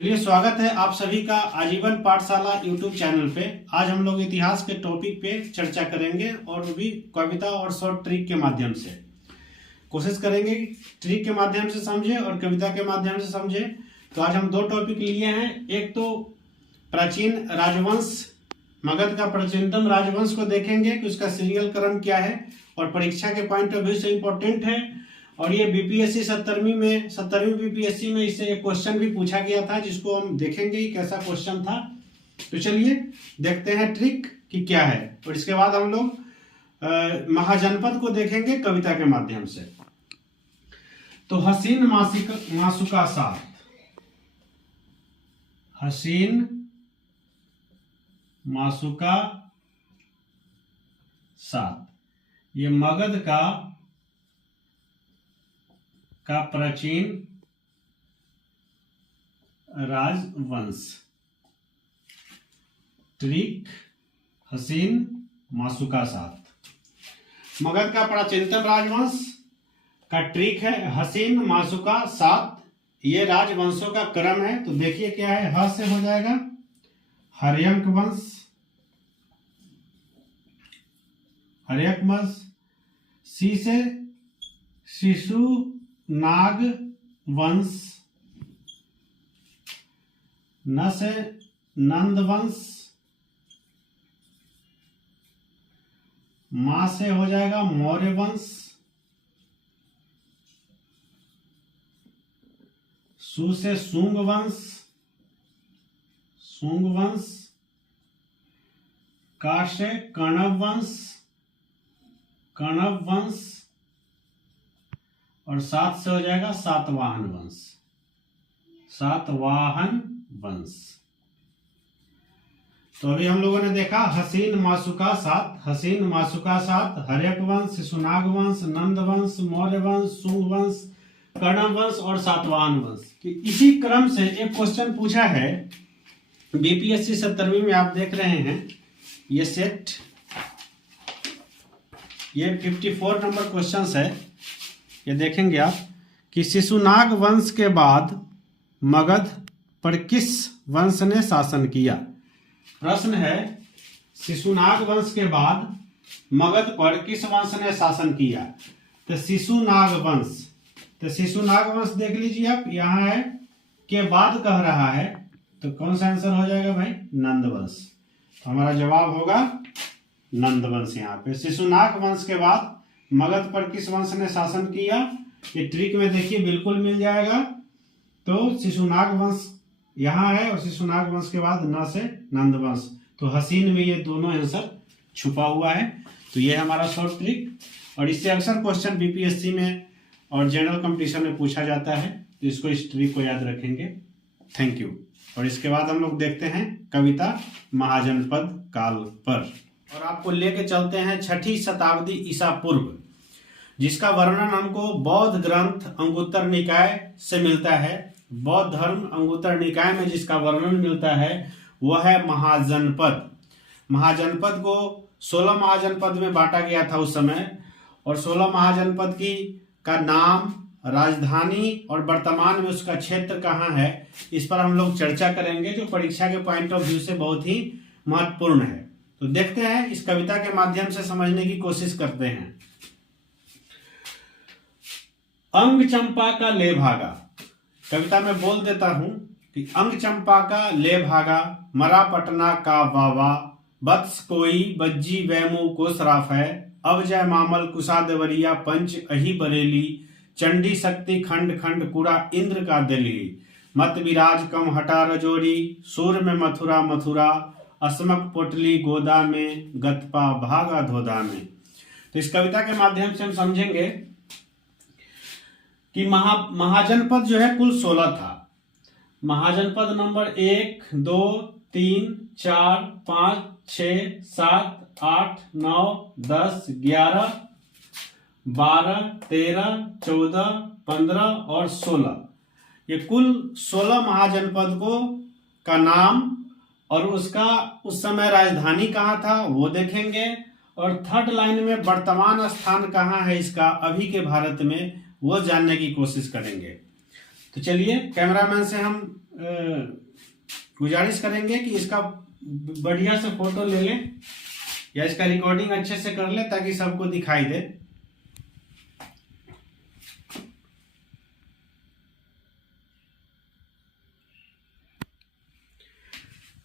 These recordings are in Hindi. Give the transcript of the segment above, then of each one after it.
चलिए, स्वागत है आप सभी का आजीवन पाठशाला यूट्यूब चैनल पे। आज हम लोग इतिहास के टॉपिक पे चर्चा करेंगे और वो भी कविता और शॉर्ट ट्रिक के माध्यम से। कोशिश करेंगे ट्रिक के माध्यम से समझे और कविता के माध्यम से समझे। तो आज हम दो टॉपिक लिए हैं। एक तो प्राचीन राजवंश, मगध का प्राचीनतम राजवंश को देखेंगे कि उसका सीरियल क्रम क्या है और परीक्षा के पॉइंट ऑफ व्यू से इम्पोर्टेंट है। और ये बीपीएससी 17वीं बीपीएससी में इससे एक क्वेश्चन भी पूछा गया था, जिसको हम देखेंगे कि कैसा क्वेश्चन था। तो चलिए देखते हैं ट्रिक कि क्या है। और इसके बाद हम लोग महाजनपद को देखेंगे कविता के माध्यम से। तो हसीन मासुका साथ, हसीन मासुका साथ, ये मगध का प्राचीन राजवंश। ट्रिक हसीन मासुका साथ, मगध का प्राचीनतम राजवंश का ट्रिक है हसीन मासुका साथ। ये राजवंशों का क्रम है। तो देखिए क्या है। ह से हो जाएगा हर्यक वंश, हर्यक वंश। सी से शिशु नाग वंश, न से नंद वंश, मा से हो जाएगा मौर्य वंश, सु से शुंग वंश, शुंग वंश, का से कण्व वंश, कण्व वंश, और सात से हो जाएगा सातवाहन वंश, सातवाहन वंश। तो अभी हम लोगों ने देखा हसीन मासुका सात, हसीन मासुका सात, हर्यक वंश, शिशुनाग वंश, नंद वंश, मौर्य वंश, शुंग वंश, कण्व वंश और सातवाहन वंश। कि इसी क्रम से एक क्वेश्चन पूछा है बीपीएससी 17वीं में। आप देख रहे हैं ये सेट, ये 54 नंबर क्वेश्चन है। ये देखेंगे आप कि शिशुनाग वंश के बाद मगध पर किस वंश ने शासन किया। प्रश्न है शिशुनाग वंश के बाद मगध पर किस वंश ने शासन किया। तो शिशुनाग वंश, तो शिशुनाग वंश देख लीजिए आप, यहाँ है के बाद कह रहा है। तो कौन सा आंसर हो जाएगा भाई? नंद वंश। तो हमारा जवाब होगा नंद वंश। यहाँ पे शिशुनाग वंश के बाद मगध पर किस वंश ने शासन किया, ये ट्रिक में देखिए बिल्कुल मिल जाएगा। तो शिशुनाग वंश यहाँ है और शिशुनाग वंश के बाद न से नंद वंश। तो हसीन में ये दोनों आंसर छुपा हुआ है। तो ये हमारा शॉर्ट ट्रिक, और इससे अक्सर क्वेश्चन बीपीएससी में और जनरल कंपटीशन में पूछा जाता है। तो इसको, इस ट्रिक को याद रखेंगे। Thank you. और इसके बाद हम लोग देखते हैं कविता महाजनपद काल पर, और आपको लेके चलते हैं 6ठी शताब्दी ईसा पूर्व, जिसका वर्णन हमको बौद्ध ग्रंथ अंगुत्तर निकाय से मिलता है। बौद्ध धर्म अंगुत्तर निकाय में जिसका वर्णन मिलता है वह है महाजनपद। महाजनपद को 16 महाजनपद में बांटा गया था उस समय, और 16 महाजनपद का नाम, राजधानी और वर्तमान में उसका क्षेत्र कहाँ है, इस पर हम लोग चर्चा करेंगे, जो परीक्षा के पॉइंट ऑफ व्यू से बहुत ही महत्वपूर्ण है। तो देखते हैं, इस कविता के माध्यम से समझने की कोशिश करते हैं। अंग चंपा का ले भागा, कविता में बोल देता हूं कि अंग चंपा का ले भागा, मरा पटना का वावा, बत्स कोई बज्जी वैमु को सराफ है, अब जय मामल कुसा देवरिया पंच अही बरेली, चंडी शक्ति खंड खंड कुड़ा इंद्र का दिल्ली, मत विराज कम हटा रजोरी, सूर में मथुरा मथुरा, अस्मक पोटली गोदा में, गतपा भागा धोदा में। तो इस कविता के माध्यम से हम समझेंगे कि महाजनपद जो है कुल 16 था। महाजनपद नंबर 1, 2, 3, 4, 5, 6, 7, 8, 9, 10, 11, 12, 13, 14, 15 और 16, ये कुल 16 महाजनपद का नाम और उसका उस समय राजधानी कहाँ था वो देखेंगे। और थर्ड लाइन में वर्तमान स्थान कहाँ है इसका अभी के भारत में, वो जानने की कोशिश करेंगे। तो चलिए कैमरामैन से हम गुजारिश करेंगे कि इसका बढ़िया से फोटो ले लें या इसका रिकॉर्डिंग अच्छे से कर लें ताकि सबको दिखाई दे।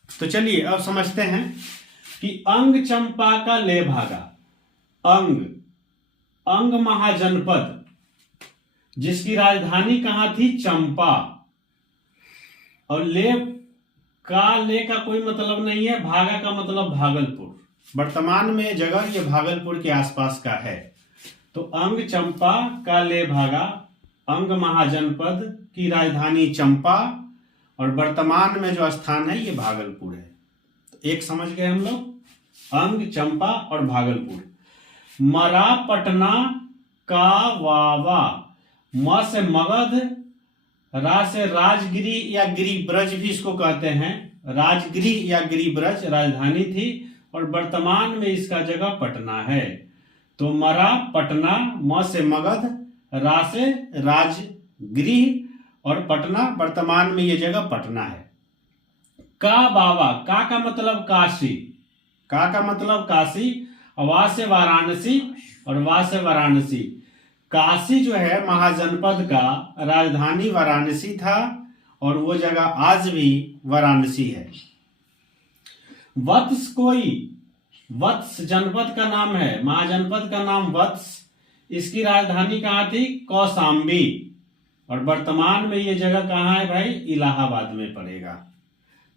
तो चलिए अब समझते हैं कि अंग चंपा का ले भागा। अंग, अंग महाजनपद जिसकी राजधानी कहां थी? चंपा। और ले का कोई मतलब नहीं है, भागा का मतलब भागलपुर। वर्तमान में जगह ये भागलपुर के आसपास का है। तो अंग चंपा का ले भागा, अंग महाजनपद की राजधानी चंपा और वर्तमान में जो स्थान है ये भागलपुर है। तो एक समझ गए हम लोग, अंग, चंपा और भागलपुर। मरा पटना का वावा, म से मगध, रा से राजगिरी या गिरिब्रज भी इसको कहते हैं। राजगिरी या गिरिब्रज राजधानी थी और वर्तमान में इसका जगह पटना है। तो मरा पटना, म से मगध, रा से राजगिरी और पटना, वर्तमान में ये जगह पटना है। का बाबा, का मतलब काशी, का मतलब काशी, वा से वाराणसी और वा से वाराणसी। काशी जो है महाजनपद का राजधानी वाराणसी था और वो जगह आज भी वाराणसी है। वत्स कोई, वत्स जनपद का नाम है, महाजनपद का नाम वत्स, इसकी राजधानी कहां थी? कौशाम्बी और वर्तमान में ये जगह कहां है भाई? इलाहाबाद में पड़ेगा।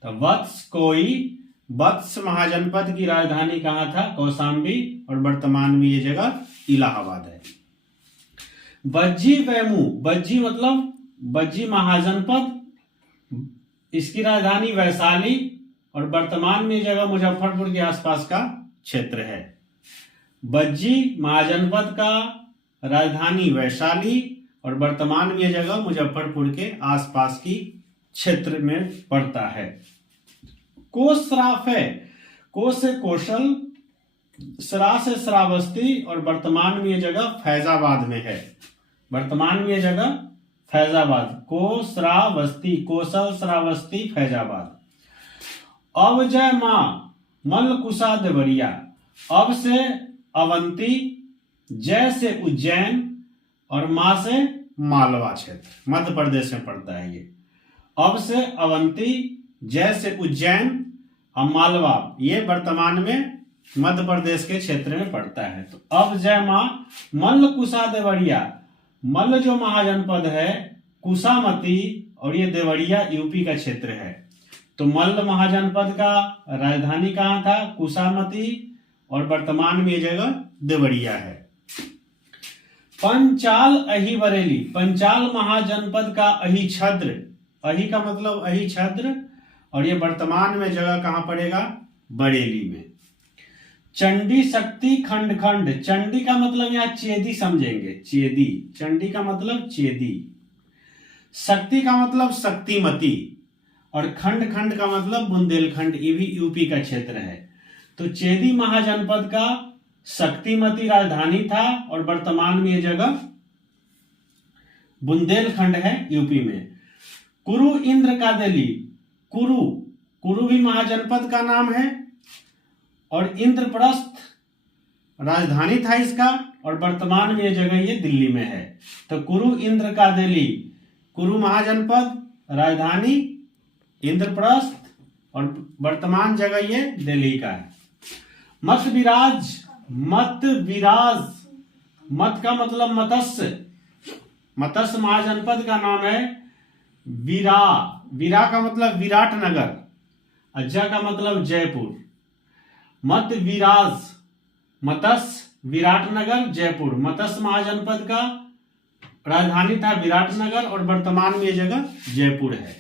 तो वत्स कोई, वत्स महाजनपद की राजधानी कहां था? कौशाम्बी और वर्तमान में ये जगह इलाहाबाद है। बज्जी वैमू, बज्जी मतलब बज्जी महाजनपद, इसकी राजधानी वैशाली और वर्तमान में ये जगह मुजफ्फरपुर के आसपास का क्षेत्र है। बज्जी महाजनपद का राजधानी वैशाली और वर्तमान में यह जगह मुजफ्फरपुर के आसपास की क्षेत्र में पड़ता है। कोसराफ है, को से कौशल, सरा से श्रावस्ती और वर्तमान में यह जगह फैजाबाद में है। वर्तमान में यह जगह फैजाबाद, को श्रावस्ती, कौशल श्रावस्ती फैजाबाद। अवजय मां, मल्ल कुशा देवरिया, अब से अवंती, जय से उज्जैन और मां से मालवा क्षेत्र, मध्य प्रदेश में पड़ता है ये। अब से अवंती, जय से उज्जैन और मालवा, ये वर्तमान में मध्य प्रदेश के क्षेत्र में पड़ता है। तो अब जय मां मल्ल कुशा देवरिया, मल्ल जो महाजनपद है, कुशामती और ये देवरिया यूपी का क्षेत्र है। तो मल्ल महाजनपद का राजधानी कहां था? कुशामती और वर्तमान में ये जगह देवरिया है। पंचाल अही बरेली, पंचाल महाजनपद का अही छद्र, अही का मतलब अही छद्र और ये वर्तमान में जगह कहां पड़ेगा? बरेली में। चंडी शक्ति खंड खंड, चंडी का मतलब यहां चेदी समझेंगे, चेदी, चंडी का मतलब चेदी, शक्ति का मतलब शक्तिमती और खंड खंड का मतलब बुंदेलखंड, ये भी यूपी का क्षेत्र है। तो चेदी महाजनपद का शक्तिमती राजधानी था और वर्तमान में यह जगह बुंदेलखंड है यूपी में। कुरु इंद्र का दिल्ली, कुरु, कुरु भी महाजनपद का नाम है और इंद्रप्रस्थ राजधानी था इसका और वर्तमान में यह जगह ये दिल्ली में है। तो कुरु इंद्र का दिल्ली, कुरु महाजनपद, राजधानी इंद्रप्रस्थ और वर्तमान जगह ये दिल्ली का है। मत विराज, मत विराज, मत का मतलब मत्स्य, मत्स्य महाजनपद का नाम है विरा, विरा का मतलब विराट नगर, अज्जा का मतलब जयपुर। मत विराज, मत्स्य विराटनगर जयपुर, मत्स्य महाजनपद का राजधानी था विराटनगर और वर्तमान में यह जगह जयपुर है।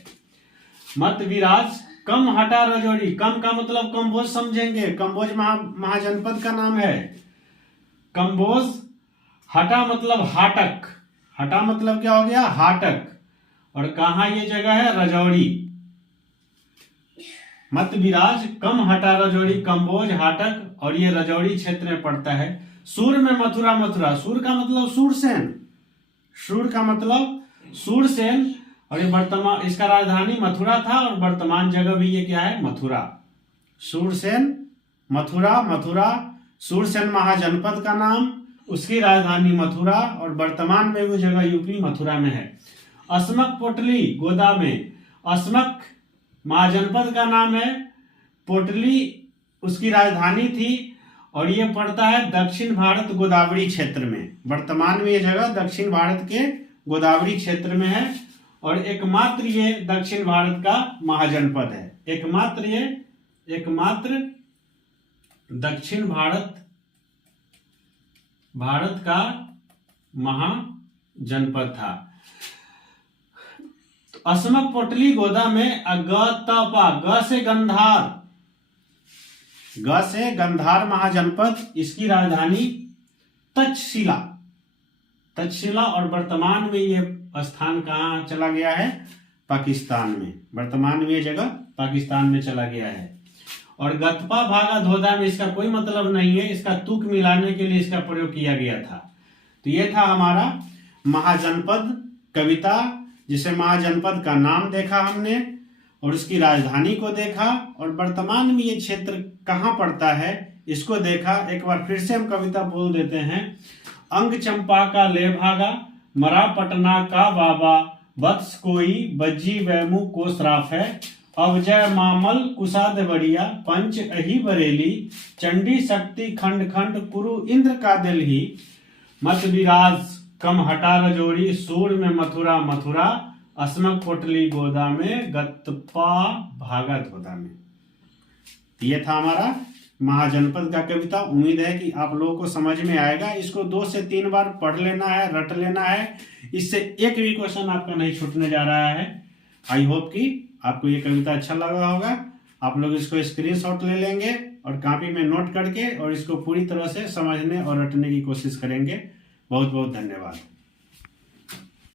मत विराज, कम हटा रजौरी, कम का मतलब कंबोज समझेंगे, कंबोज महाजनपद का नाम है कंबोज। हटा मतलब हाटक, हटा मतलब क्या हो गया? हाटक। और कहां ये जगह है? रजौरी। मत विराज, कम हटा रजौरी, कंबोज, हाटक और ये रजौरी क्षेत्र में पड़ता है। सूर में मथुरा, मथुरा, सूर का मतलब सूरसेन, सूर का मतलब सूरसेन और ये वर्तमान, इसका राजधानी मथुरा था और वर्तमान जगह भी ये क्या है, मथुरा। सूरसेन मथुरा, मथुरा सूरसेन महाजनपद का नाम, उसकी राजधानी मथुरा और वर्तमान में वो जगह यूपी मथुरा में है। अस्मक पोटली गोदा में, अस्मक महाजनपद का नाम है, पोटली उसकी राजधानी थी और ये पड़ता है दक्षिण भारत गोदावरी क्षेत्र में। वर्तमान में ये जगह दक्षिण भारत के गोदावरी क्षेत्र में है और एकमात्र ये दक्षिण भारत का महाजनपद है। एकमात्र दक्षिण भारत का महाजनपद था। तो अस्मक पोटली गोदा में ग से गंधार महाजनपद, इसकी राजधानी तक्षशिला और वर्तमान में ये स्थान कहाँ चला गया है, पाकिस्तान में। वर्तमान में ये जगह पाकिस्तान में चला गया है। और गतपा भागा धोधा में इसका कोई मतलब नहीं है, इसका तुक मिलाने के लिए इसका प्रयोग किया गया था। तो ये था हमारा महाजनपद कविता, जिसे महाजनपद का नाम देखा हमने और उसकी राजधानी को देखा और वर्तमान में ये क्षेत्र कहाँ पड़ता है इसको देखा। एक बार फिर से हम कविता बोल देते हैं। अंग चंपा का ले भागा, मरा पटना का बाबा, वत्स कोई बज्जी वैमु को श्राफ है, अवजय मामल कुसाद बढ़िया, पंच अही बरेली, चंडी शक्ति खंड खंड, कुरु इंद्र का दिल ही, मत विराज कम हटा रजोरी, सूर में मथुरा मथुरा, अस्मक पोटली गोदा में, गतपा भागा धोधा में। ये था हमारा महाजनपद का कविता। उम्मीद है कि आप लोगों को समझ में आएगा। इसको 2 से 3 बार पढ़ लेना है, रट लेना है, इससे एक भी क्वेश्चन आपका नहीं छूटने जा रहा है। आई होप कि आपको ये कविता अच्छा लगा होगा। आप लोग इसको स्क्रीनशॉट ले लेंगे और कॉपी में नोट करके और इसको पूरी तरह से समझने और रटने की कोशिश करेंगे। बहुत बहुत धन्यवाद।